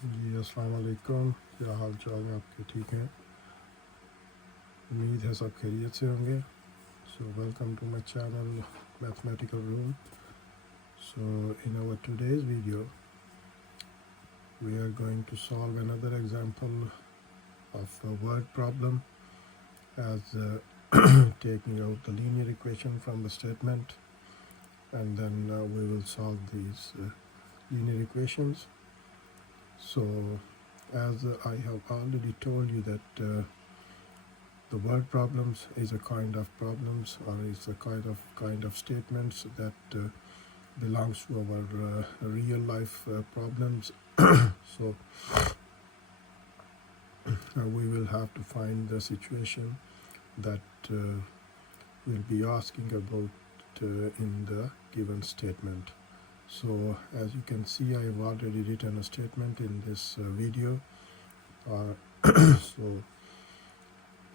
जी अस्सलाम वालेकुम। क्या हाल चाल है आपके? ठीक हैं, उम्मीद है सब खैरियत से होंगे। So welcome to my channel mathematical room. So in our today's video we are going to solve another example of a word problem as taking out the linear equation from the statement, and then we will solve these linear equations. So as I have already told you that the word problems is a kind of problems, or is a kind of statements that belongs to our real life problems. So we will have to find the situation that we'll be asking about in the given statement. So as you can see, I have already written a statement in this video. So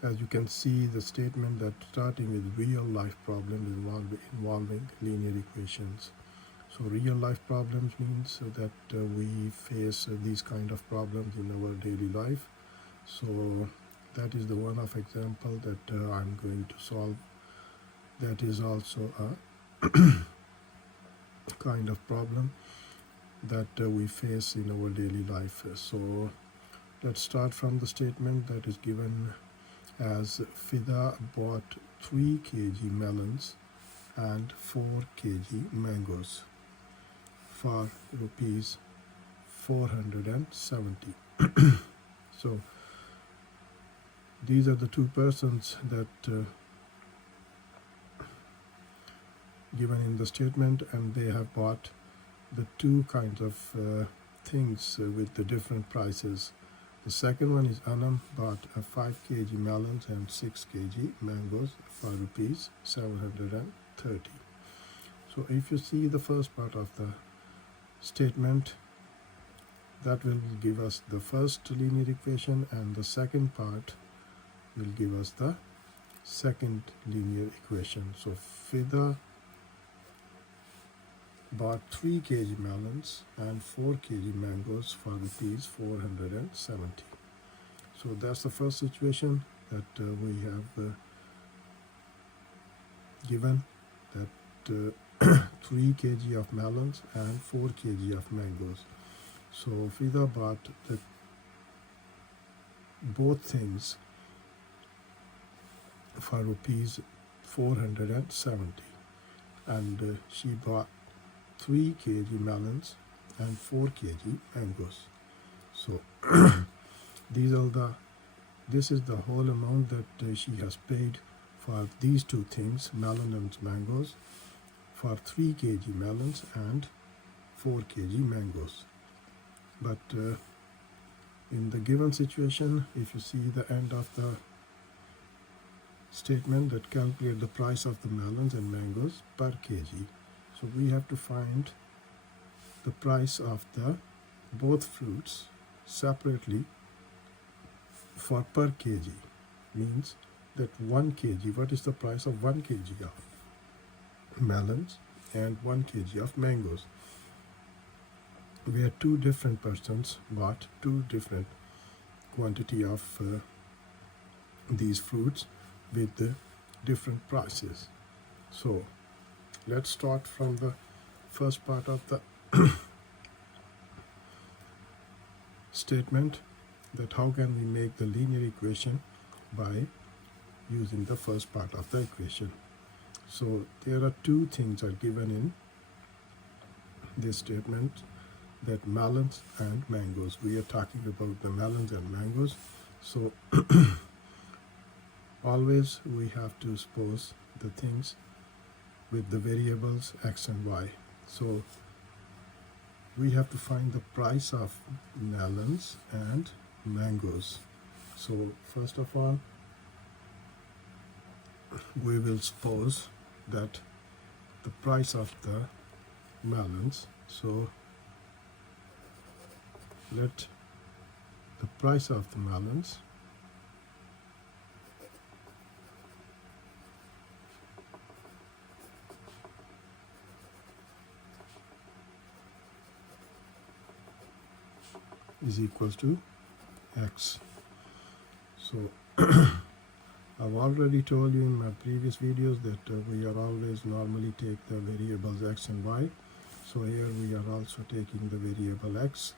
as you can see, the statement that starting with real life problems involving linear equations. So real life problems means that we face these kind of problems in our daily life. So that is the one of example that I'm going to solve. That is also a kind of problem that we face in our daily life. So let's start from the statement that is given as Fida bought 3 kg melons and 4 kg mangoes for rupees 470. So these are the two persons that given in the statement, and they have bought the two kinds of things with the different prices. The second one is Anam bought 5 kg melons and 6 kg mangoes for rupees 730. So if you see the first part of the statement, that will give us the first linear equation, and the second part will give us the second linear equation. So Fida bought 3 kg melons and 4 kg mangoes for rupees 470. So that's the first situation that we have given, that 3 kg of melons and 4 kg of mangoes. So Fida bought both things for rupees 470, and she bought 3 kg melons and 4 kg mangoes. So this is the whole amount that she has paid for these two things, melon and mangoes, for 3 kg melons and 4 kg mangoes. But in the given situation, if you see the end of the statement, that calculate the price of the melons and mangoes per kg. So we have to find the price of the both fruits separately for per kg. Means that 1 kg, what is the price of 1 kg of melons and 1 kg of mangoes? Where two different persons bought two different quantity of these fruits with the different prices. So let's start from the first part of the statement, that how can we make the linear equation by using the first part of the equation. So there are two things are given in this statement, that melons and mangoes. We are talking about the melons and mangoes. So always we have to suppose the things with the variables x and y. So we have to find the price of melons and mangoes. So first of all, we will suppose that the price of the melons, so let the price of the melons is equals to x. So I've already told you in my previous videos that we are always normally take the variables x and y. So here we are also taking the variable x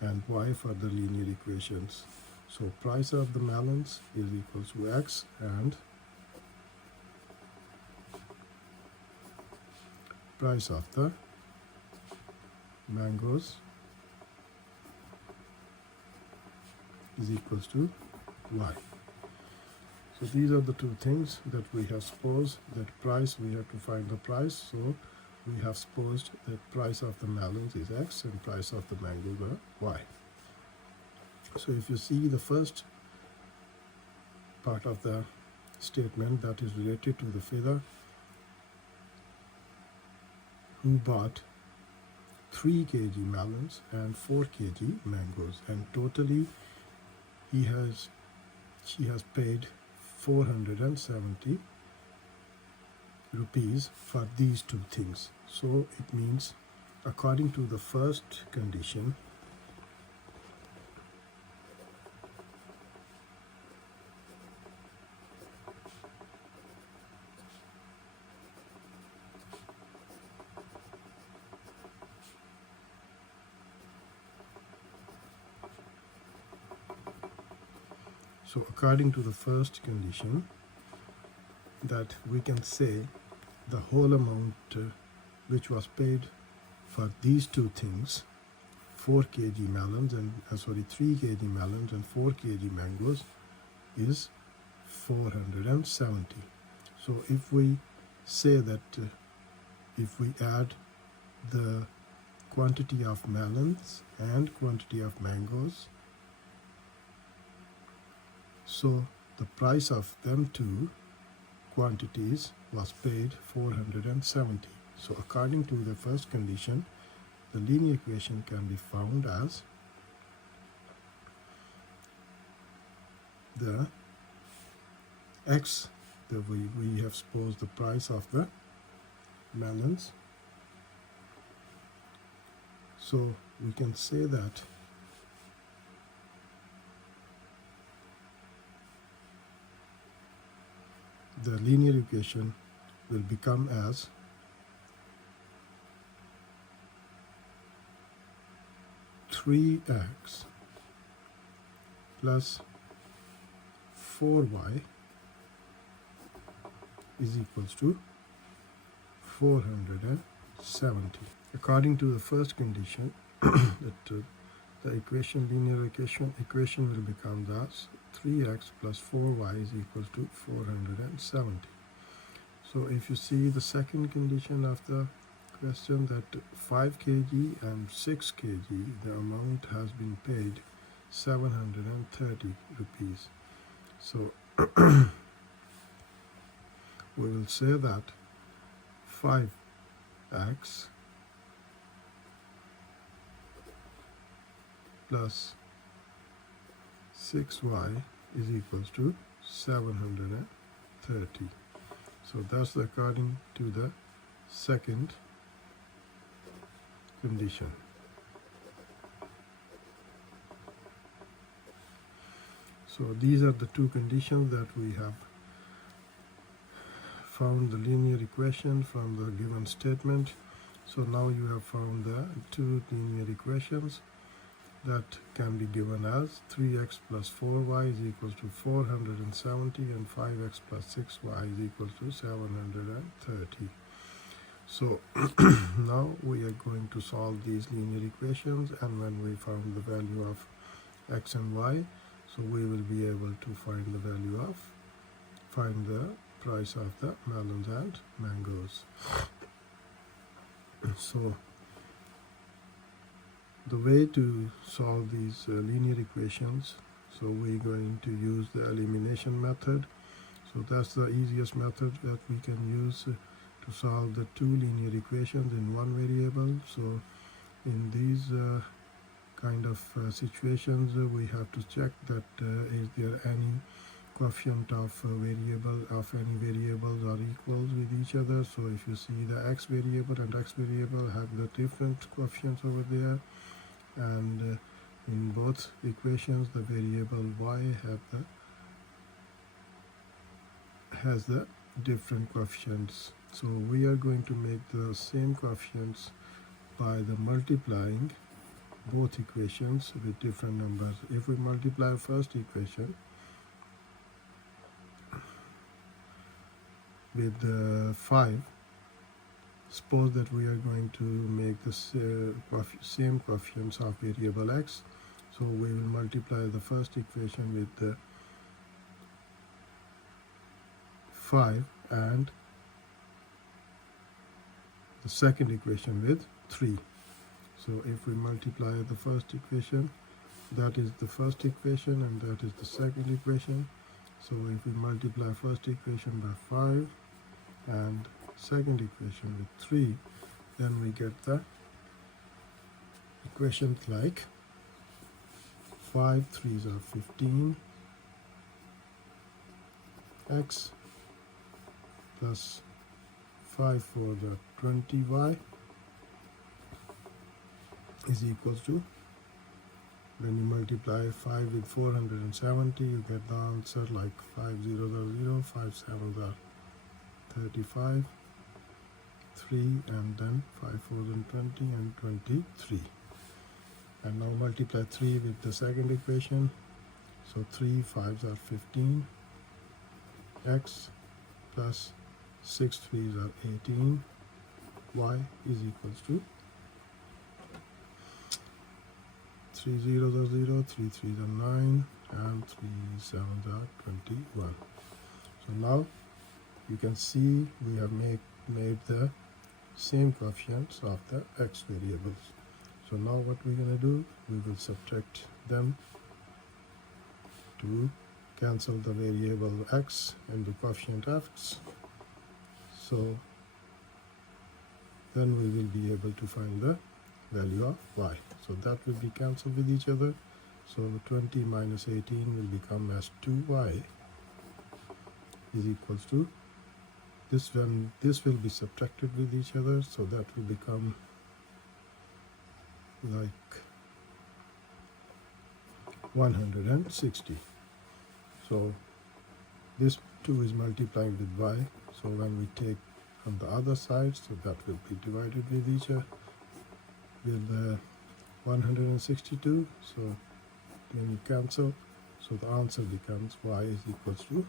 and y for the linear equations. So price of the melons is equals to x, and price of the mangoes is equals to y. So these are the two things that we have supposed that price, we have to find the price. So we have supposed that price of the melons is x and price of the mangoes are y. So if you see the first part of the statement that is related to the figure who bought 3 kg melons and 4 kg mangoes, and totally she has paid 470 rupees for these two things. So it means according to the first condition, that we can say the whole amount which was paid for these two things, 4 kg melons and 3 kg melons and 4 kg mangoes, is 470. So if we say that if we add the quantity of melons and quantity of mangoes, so the price of them two quantities was paid 470. So according to the first condition, the linear equation can be found as the x, that we have supposed the price of the melons. So we can say that the linear equation will become as three x plus 4y is equals to 470. According to the first condition, that the linear equation will become thus 3x plus 4y is equals to 470. So if you see the second condition of the question, that 5 kg and 6 kg, the amount has been paid 730 rupees. So we will say that 5x plus 6y is equals to 730. So that's according to the second condition. So these are the two conditions that we have found the linear equation from the given statement. So now you have found the two linear equations that can be given as 3x plus 4y is equals to 470 and 5x plus 6y is equals to 730. So now we are going to solve these linear equations, and when we found the value of x and y, so we will be able to find the price of the melons and mangoes. So the way to solve these linear equations, so we're going to use the elimination method. So that's the easiest method that we can use to solve the two linear equations in one variable. So in these kind of situations, we have to check that is there any coefficient of any variables are equals with each other. So if you see the x variable and x variable have the different coefficients over there, and In both equations, the variable y has the different coefficients. So we are going to make the same coefficients by the multiplying both equations with different numbers. If we multiply first equation with 5, suppose that we are going to make the same coefficients of variable x. So we will multiply the first equation with the 5 and the second equation with 3. So if we multiply the first equation, that is the first equation and that is the second equation. So if we multiply first equation by 5 and second equation with 3, then we get the equations like 5 3s are 15 x plus 5 4s are 20y is equals to, when you multiply 5 with 470, you get the answer like 5 0s are 0, 5 7s are 35, 3, and then 5 4s and 20 and 23. And now multiply 3 with the second equation. So 3 5s are 15 x plus 6 3s are 18 y is equals to 3 0s are 0, 3 3s are 9, and 3 7s are 21. So now you can see we have made the same coefficients of the x variables. So now what we're going to do, we will subtract them to cancel the variable x and the coefficient x. So then we will be able to find the value of y. So that will be cancelled with each other. So 20 minus 18 will become as 2y is equals to this. When this will be subtracted with each other, so that will become like 160. So this 2 is multiplying with y, so when we take on the other side, so that will be divided with each other with 162. So when you cancel, so the answer becomes y is equals to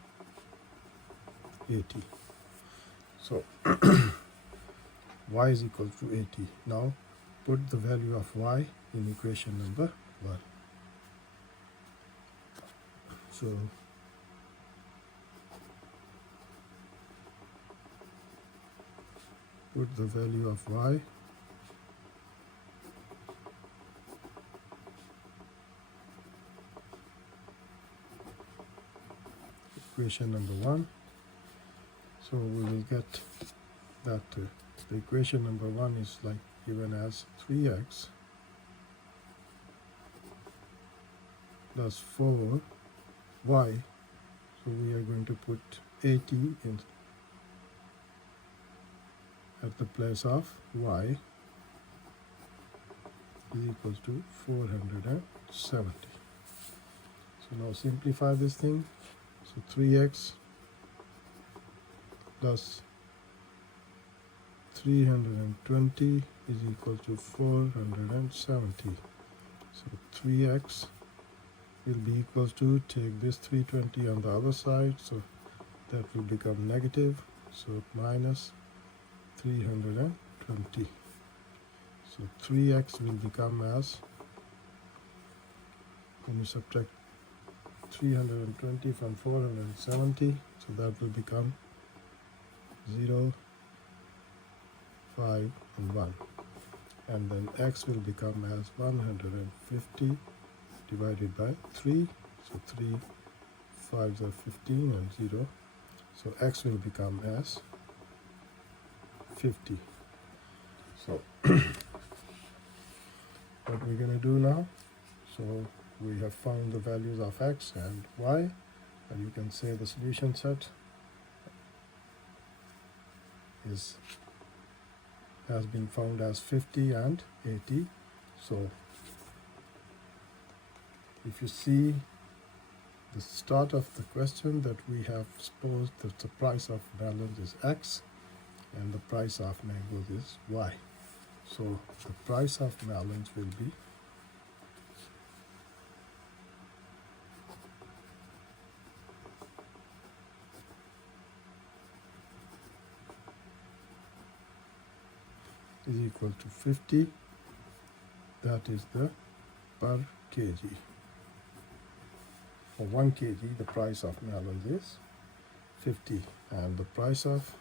80. So y is equal to 80. Now put the value of y in equation number 1. So put the value of y equation number 1. So we will get that the equation number 1 is like given as 3x plus 4y. So we are going to put 80 in at the place of y is equals to 470. So now simplify this thing. So 3x plus 320 is equal to 470. So 3x will be equals to, take this 320 on the other side, so that will become negative, so minus 320. So 3x will become as, when you subtract 320 from 470, so that will become 0, 5 and 1, and then x will become as 150 divided by 3, so 3 5s are 15 and 0, so x will become as 50. So what we're going to do now, so we have found the values of x and y, and you can say the solution set has been found as 50 and 80. So if you see the start of the question, that we have supposed that the price of melons is X and the price of mangoes is Y. So the price of melons will be is equal to 50. That is the per kg. For 1 kg, the price of melons is 50, and the price of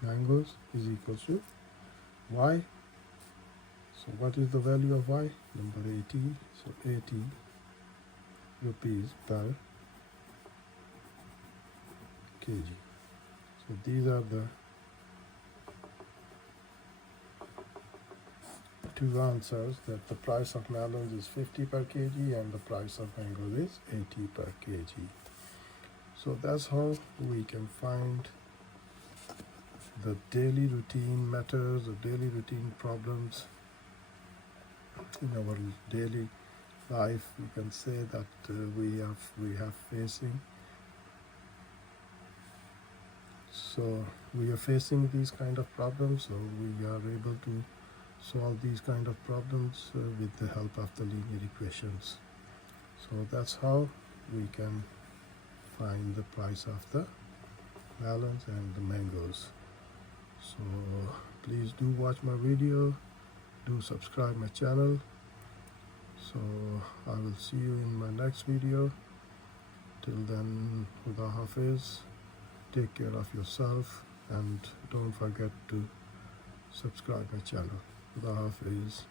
mangoes is equal to Y. So what is the value of Y? Number 80. So 80 rupees per kg. So these are the two answers, that the price of melons is 50 per kg and the price of mangoes is 80 per kg. So that's how we can find the daily routine matters, the daily routine problems in our daily life. We can say that we have facing. So we are facing these kind of problems, so we are able to solve these kind of problems with the help of the linear equations. So that's how we can find the price of the melons and the mangoes. So please do watch my video, do subscribe my channel. So I will see you in my next video. Till then, Khuda Hafiz. Take care of yourself and don't forget to subscribe my channel. Khuda Hafiz.